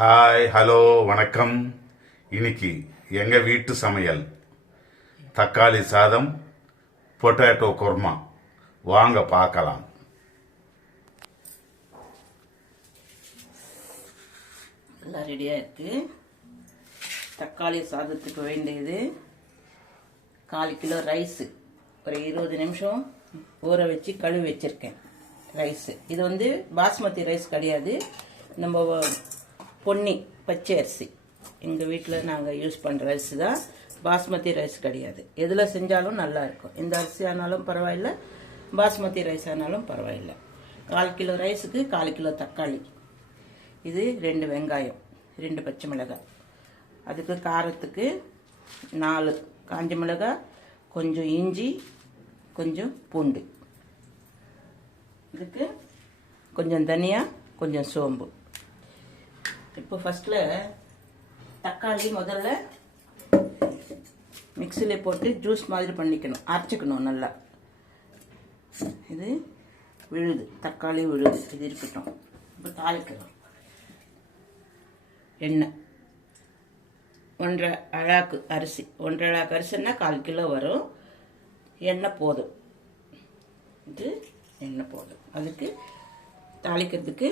Hi hello வணக்கம். இன்னைக்கு எங்கள் வீட்டு சமையல். தக்காளி சாதம் பொட்டேட்டோ குருமா. வாங்க பார்க்கலாம். நல்லா ரெடியாக இருக்குது தக்காளி சாதத்துக்கு வேண்டியது கால் கிலோ ரைஸு ஒரு இருபது நிமிஷம் ஊற வச்சு கழுவி வச்சுருக்கேன். ரைஸு இது வந்து பாஸ்மதி ரைஸ் கிடையாது. நம்ம பொன்னி பச்சை அரிசி. எங்கள் வீட்டில் நாங்கள் யூஸ் பண்ணுற அரிசி தான். பாஸ்மதி ரைஸ் கிடையாது. எதில் செஞ்சாலும் நல்லா இருக்கும். இந்த அரிசி ஆனாலும் பரவாயில்ல பாஸ்மதி ரைஸ் ஆனாலும் பரவாயில்ல. கால் கிலோ ரைஸுக்கு கால் கிலோ தக்காளி. இது ரெண்டு வெங்காயம் ரெண்டு பச்சை மிளகாய். அதுக்கு காரத்துக்கு நாலு காஞ்ச மிளகாய் கொஞ்சம் இஞ்சி கொஞ்சம் பூண்டு. இதுக்கு கொஞ்சம் தனியா கொஞ்சம் சோம்பு. இப்போ ஃபஸ்ட்டில் தக்காளி முதல்ல மிக்சியில் போட்டு ஜூஸ் மாதிரி பண்ணிக்கணும் அரைச்சிக்கணும் நல்லா. இது விழுது தக்காளி விழுது இது இருக்கட்டும். இப்போ தாளிக்கிறோம் எண்ணெய். ஒன்றரை அழாக்கு அரிசி. ஒன்றரை அழாக்கு அரிசின்னா கால் கிலோ வரும். எண்ணெய் போதும். இது எண்ணெய் போதும். அதுக்கு தாளிக்கிறதுக்கு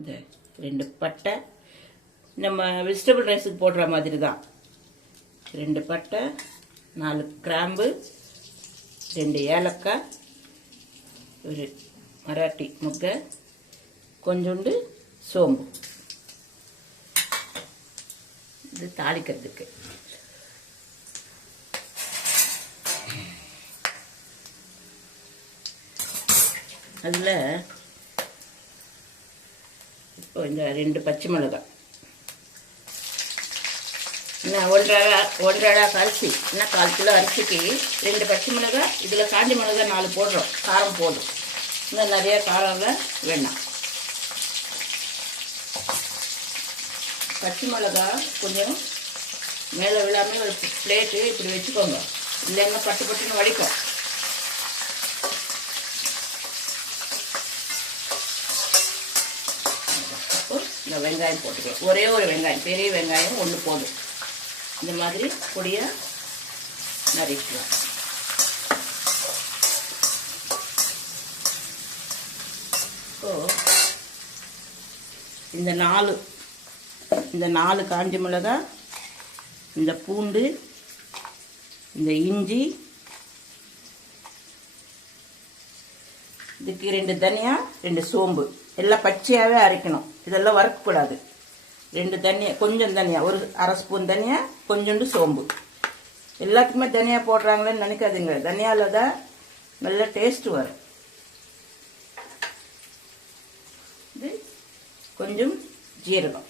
இந்த ரெண்டு பட்டை. நம்ம வெஜிடபிள் ரைஸுக்கு போடுற மாதிரி தான் ரெண்டு பட்டை நாலு கிராம்பு ரெண்டு ஏலக்காய் ஒரு மராட்டி முக்கை கொஞ்சோண்டு சோம்பு. இது தாளிக்கிறதுக்கு. அதில் இப்போ இந்த ரெண்டு பச்சை மிளகாய் என்ன ஒன்றரை ஒன்றரை அரிசி என்ன கால் கிலோ அரிசிக்கு ரெண்டு பச்சை மிளகாய் இதில் காஞ்சி மிளகாய் நாலு போடுறோம். காரம் போதும். இன்னும் நிறைய காரம்லாம் வேணாம் பச்சை மிளகா கொஞ்சம் மேலே விழாமல் ஒரு பிளேட்டு இப்படி வச்சுக்கோங்க. இல்லைன்னா பட்டு பட்டுன்னு வடிக்கும் அப்போ இந்த வெங்காயம் போட்டுக்கலாம் ஒரே ஒரு வெங்காயம் பெரிய வெங்காயம் ஒன்று போதும். இந்த மாதிரி பொடியாக நறுக்கலாம் இப்போ இந்த நாலு இந்த நாலு காஞ்சி மிளகா இந்த பூண்டு இந்த இஞ்சி இதுக்கு ரெண்டு தனியா ரெண்டு சோம்பு. எல்லாம் பச்சையாகவே அரைக்கணும். இதெல்லாம் வறுக்கக்கூடாது ரெண்டு தனியா கொஞ்சம் தனியா ஒரு அரை ஸ்பூன் தனியா கொஞ்சோண்டு சோம்பு. எல்லாத்துக்குமே தனியா போடுறாங்களேன்னு நினைக்காதீங்க. தனியாவில் தான் நல்ல டேஸ்ட் வரும். இது கொஞ்சம் ஜீரகம்.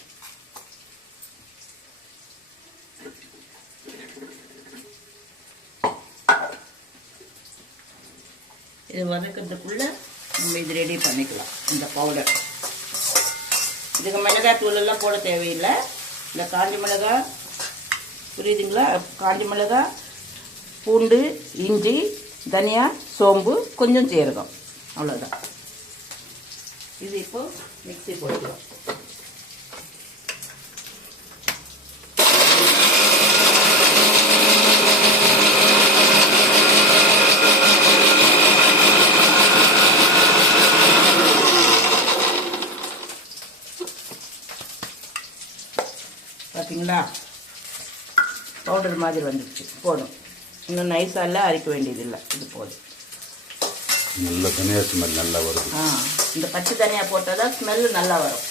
இது வதக்கிறதுக்குள்ளே நம்ம இது ரெடி பண்ணிக்கலாம். இந்த பவுடர் இதுக்கு மிளகாய் தூள் எல்லாம் போட தேவையில்லை. இந்த காஞ்சி மிளகாய் புரியுதுங்களா? காஞ்சி மிளகாய் பூண்டு இஞ்சி தனியா சோம்பு கொஞ்சம் சீரகம் அவ்வளோதான் இது இப்போ மிக்ஸி போட்டுக்கலாம். பார்த்தீங்களா பவுடர் மாதிரி வந்துடுச்சு போதும். இன்னும் நைஸாலாம் அரைக்க வேண்டியதில்லை. இது போதும். நல்ல தனியா ஸ்மெல் நல்லா வருது. ஆ இந்த பச்சை தனியாக போட்டால் தான் ஸ்மெல்லு நல்லா வரும்.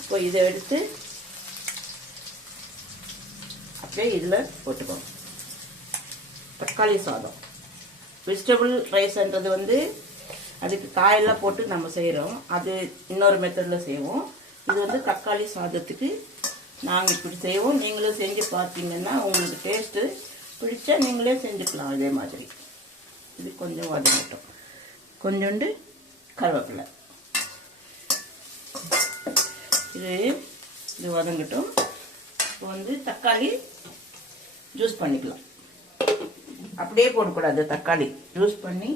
இப்போ இதை எடுத்து அப்படியே இதில் போட்டுக்கோங்க. தக்காளி சாதம். வெஜிடபிள் ரைஸ்ன்றது வந்து அதுக்கு காயெல்லாம் போட்டு நம்ம செய்கிறோம் அது இன்னொரு மெத்தடில் செய்வோம். இது வந்து தக்காளி சாதத்துக்கு நாங்கள் இப்படி செய்வோம். நீங்களும் செஞ்சு பார்த்தீங்கன்னா உங்களுக்கு டேஸ்ட்டு பிடிச்சா நீங்களே செஞ்சுக்கலாம். இதே மாதிரி. இது கொஞ்சம் வதங்கட்டும் கொஞ்சோண்டு கருவேப்பிலை. இது இது வதங்கட்டும். இப்போ வந்து தக்காளி ஜூஸ் பண்ணிக்கலாம். அப்படியே போடக்கூடாது தக்காளி. ஜூஸ் பண்ணி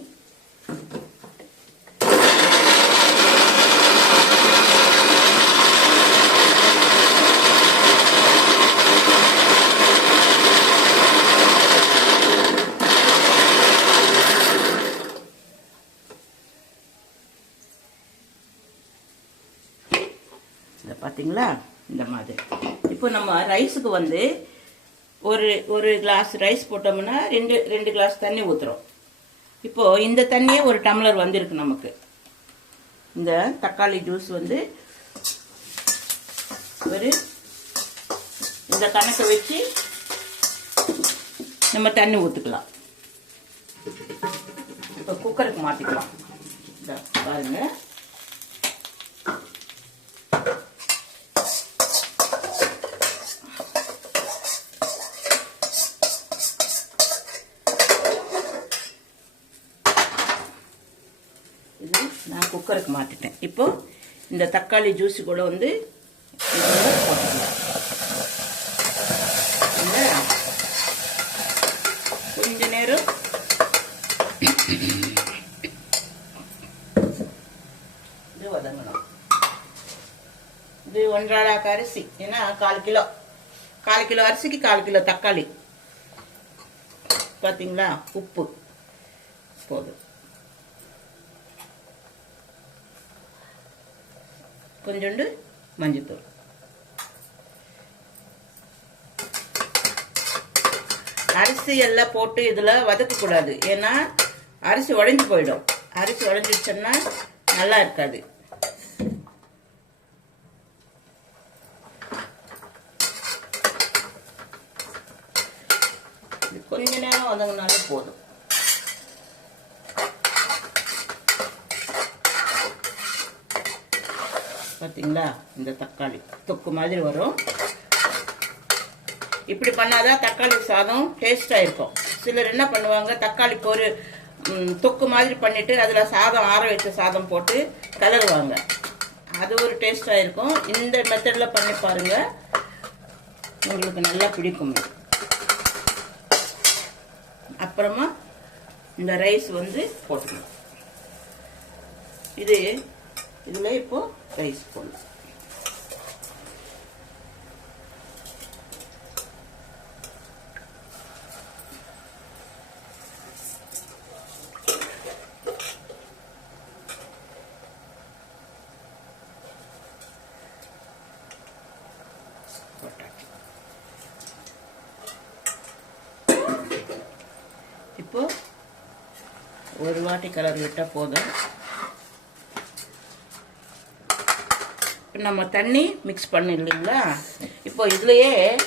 பார்த்தீங்களா இந்த மாதிரி. இப்போ நம்ம ரைஸுக்கு வந்து ஒரு ஒரு கிளாஸ் ரைஸ் போட்டோம்னா ரெண்டு ரெண்டு கிளாஸ் தண்ணி ஊற்றுறோம் இப்போது இந்த தண்ணியே ஒரு டம்ளர் வந்துருக்கு நமக்கு. இந்த தக்காளி ஜூஸ் வந்து ஒரு இந்த கணக்கை வச்சு நம்ம தண்ணி ஊற்றுக்கலாம் இப்போ குக்கருக்கு மாற்றிக்கலாம் இந்த இது நான் குக்கருக்கு மாற்றிட்டேன் இப்போ இந்த தக்காளி ஜூஸு கூட வந்து இதோட போட்டுக்கலாம். கொஞ்ச நேரம் இது வதங்கணும். இது ஒன்றரை அரிசி. ஏன்னா கால் கிலோ. கால் கிலோ அரிசிக்கு கால் கிலோ தக்காளி. பார்த்தீங்களா உப்பு. போதும். கொஞ்சோண்டு மஞ்சத்தூள். அரிசி எல்லாம் போட்டு இதில் வதக்கக்கூடாது ஏன்னா அரிசி உடஞ்சி போயிடும். அரிசி உடஞ்சிடுச்சோன்னா நல்லா இருக்காது. கொஞ்ச நேரம் வதங்கினாலே போதும். பார்த்தீங்களா இந்த தக்காளி. தொக்கு மாதிரி வரும். இப்படி பண்ணாதான் தக்காளி சாதம் டேஸ்டாக இருக்கும். சிலர் என்ன பண்ணுவாங்க? தக்காளிக்கு ஒரு தொக்கு மாதிரி பண்ணிட்டு அதில் சாதம் ஆற வச்ச சாதம் போட்டு கலருவாங்க. அது ஒரு டேஸ்ட்டாக இருக்கும். இந்த மெத்தடில் பண்ணி பாருங்கள் உங்களுக்கு நல்லா பிடிக்கும். அப்புறமா இந்த ரைஸ் வந்து போட்டுக்கணும். இது இதில் இப்போ ரைஸ் போடணும். இப்போ ஒரு வாட்டி கலர் விட்டால் போதும். நம்ம தண்ணி மிக்ஸ் பண்ணோம் இல்லைங்களா? இப்போ இதுலேயே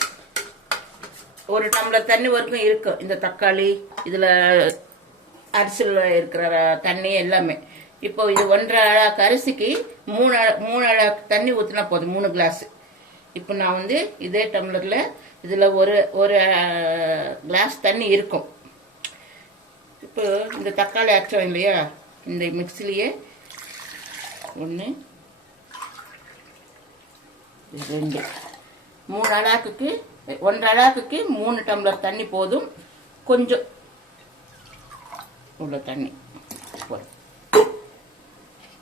ஒரு டம்ளர் தண்ணி வரைக்கும் இருக்கும் இந்த தக்காளி இதில் அரிசியில் இருக்கிற தண்ணி எல்லாமே. இப்போ இது ஒன்றரை அழாக்கு அரிசிக்கு மூணு அழ- மூணு அழாக்கு தண்ணி ஊற்றினா போதும் மூணு கிளாஸ் இப்போ நான் வந்து இதே டம்ளரில் இதில் ஒரு ஒரு கிளாஸ் தண்ணி இருக்கும். இப்போ இந்த தக்காளி அரைச்சோம் இல்லையா? இந்த மிக்ஸிலேயே ஒன்று ரெண்டு. மூணு அழாக்குக்கு ஒன்றரை அழாக்குக்கு மூணு டம்ளர் தண்ணி போதும். கொஞ்சம். உள்ள தண்ணி. போதும்.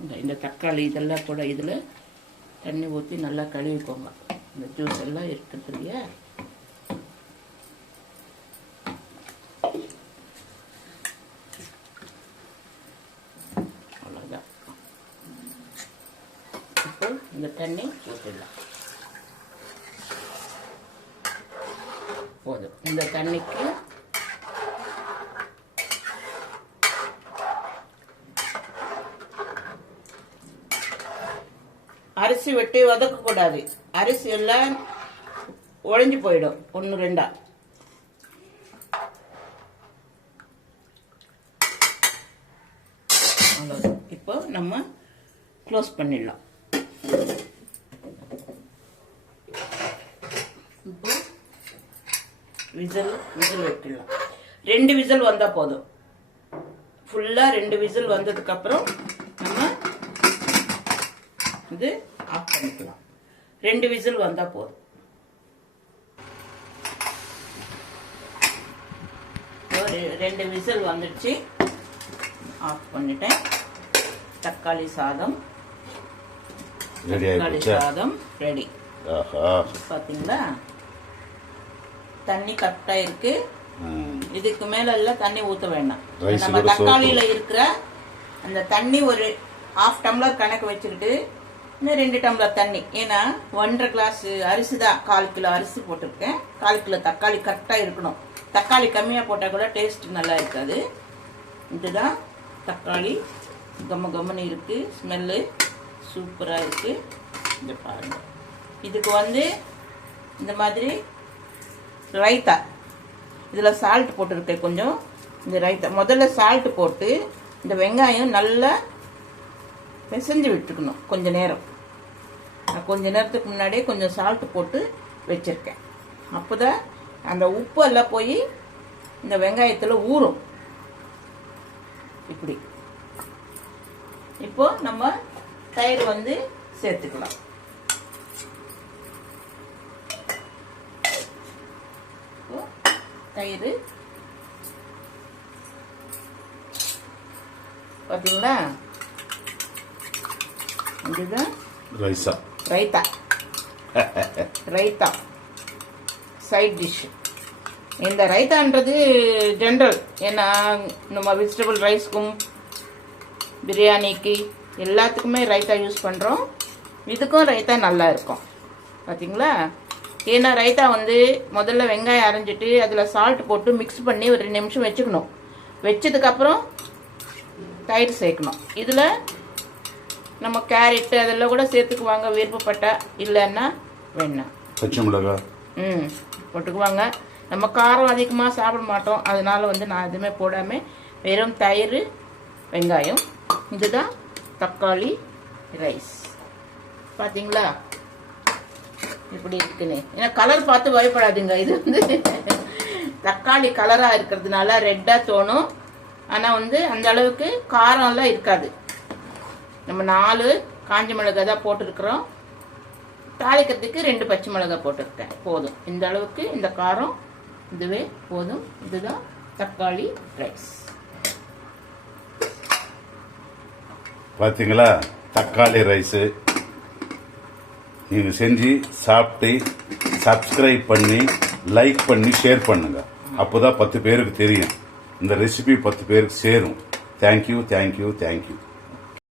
இந்த இந்த தக்காளி இதெல்லாம் கூட இதில் தண்ணி ஊற்றி நல்லா கழுவிக்கோங்க. இந்த ஜூஸ் எல்லாம் இருக்கிறது இல்லையா அவ்வளோதான் இப்போ இந்த தண்ணி ஊற்றிடலாம் போதும் இந்த தண்ணிக்கு அரிசி வெட்டி வதக்கக்கூடாது. அரிசி எல்லாம் உடைஞ்சு போயிடும் ஒன்று ரெண்டா. அவ்வளோதான் இப்போ நம்ம க்ளோஸ் பண்ணிடலாம். இப்போ விசில் விசில் வைக்கலாம். ரெண்டு விசில் வந்தால் போதும். ஃபுல்லாக ரெண்டு விசில் வந்ததுக்கப்புறம் நம்ம இது ஆஃப் பண்ணிக்கலாம். ரெண்டு விசில் வந்தால் போதும். இப்போ ரெ- ரெண்டு விசில் வந்துடுச்சு. ஆஃப் பண்ணிட்டேன். தக்காளி சாதம். ரெடி தக்காளி சாதம். ரெடி ஆஹா. பாத்தீங்களா? தண்ணி கரெக்டா இருக்கு. ம். இதுக்கு மேல எல்லாம் தண்ணி ஊத்த வேண்டாம். நம்ம தக்காளியில இருக்கிற அந்த தண்ணி ஒரு ஹாஃப் டம்ளர் கணக்கு வச்சுக்கிட்டு இன்னும் ரெண்டு டம்ளர் தண்ணி. ஏன்னா ஒன்றரை கிளாஸ் அரிசி தான் கால் கிலோ அரிசி போட்டிருக்கேன். கால் கிலோ தக்காளி கரெக்டாக இருக்கணும். தக்காளி கம்மியாக போட்டால் கூட டேஸ்ட் நல்லா இருக்காது. இதுதான் தக்காளி. கம்ம கம்மனு இருக்குது ஸ்மெல்லு சூப்பராக இருக்குது இந்த பாருங்கள் இதுக்கு வந்து இந்த மாதிரி ரைத்தா. இதில் சால்ட் போட்டிருக்கேன் கொஞ்சம். இந்த ரைத்தா. முதல்ல சால்ட் போட்டு இந்த வெங்காயம் நல்லா பிசைஞ்சு விட்டுக்கணும். கொஞ்சம் நேரம். நான் கொஞ்ச நேரத்துக்கு முன்னாடியே கொஞ்சம் சால்ட் போட்டு வச்சுருக்கேன். அப்போ தான் அந்த உப்பு எல்லாம் போய் இந்த வெங்காயத்தில் ஊறும். இப்படி. இப்போ நம்ம தயிர் வந்து சேர்த்துக்கலாம். தயிர். பார்த்தீங்களா இதுதான் ரைஸா ரைத்தா ரைத்தா சைட் டிஷ் இந்த ரைத்தான்றது ஜென்ரல் ஏன்னா நம்ம வெஜிடபிள் ரைஸ்க்கும் பிரியாணிக்கு எல்லாத்துக்குமே ரைத்தா யூஸ் பண்ணுறோம் இதுக்கும் ரைத்தா நல்லா இருக்கும் பார்த்தீங்களா ஏன்னா ரைத்தா வந்து முதல்ல வெங்காயம் அரைஞ்சிட்டு அதில் சால்ட் போட்டு மிக்ஸ் பண்ணி ஒரு ரெண்டு நிமிஷம் வச்சுக்கணும் வச்சதுக்கப்புறம் தயிர் சேர்க்கணும் இதில் நம்ம கேரட்டு அதெல்லாம் கூட சேர்த்துக்குவாங்க. விருப்பப்பட்டா இல்லைன்னா வேணாம் பச்சை மிளகாய் ம் போட்டுக்குவாங்க. நம்ம காரம் அதிகமாக சாப்பிட மாட்டோம். அதனால வந்து நான் எதுவுமே போடாமல் வெறும் தயிர் வெங்காயம் இதுதான் தக்காளி ரைஸ். பார்த்தீங்களா இப்படி இருக்குன்னு ஏன்னா கலர் பார்த்து பயப்படாதீங்க. இது வந்து தக்காளி கலராக இருக்கிறதுனால ரெட்டாக தோணும். ஆனால் வந்து அந்த அளவுக்கு காரம்லாம் இருக்காது. நம்ம நாலு காஞ்ச மிளகாய் தான் போட்டிருக்கிறோம். தாளிக்கிறதுக்கு ரெண்டு பச்சை மிளகாய் போட்டிருக்கேன். போதும். இந்த அளவுக்கு இந்த காரம் இதுவே போதும். இதுதான் தக்காளி ரைஸ். பார்த்தீங்களா தக்காளி ரைஸு. நீங்கள் செஞ்சு சாப்பிட்டு சப்ஸ்கிரைப் பண்ணி லைக் பண்ணி ஷேர் பண்ணுங்க. அப்போ தான் பத்து பேருக்கு தெரியும். இந்த ரெசிபி பத்து பேருக்கு சேரும். Thank you thank you thank you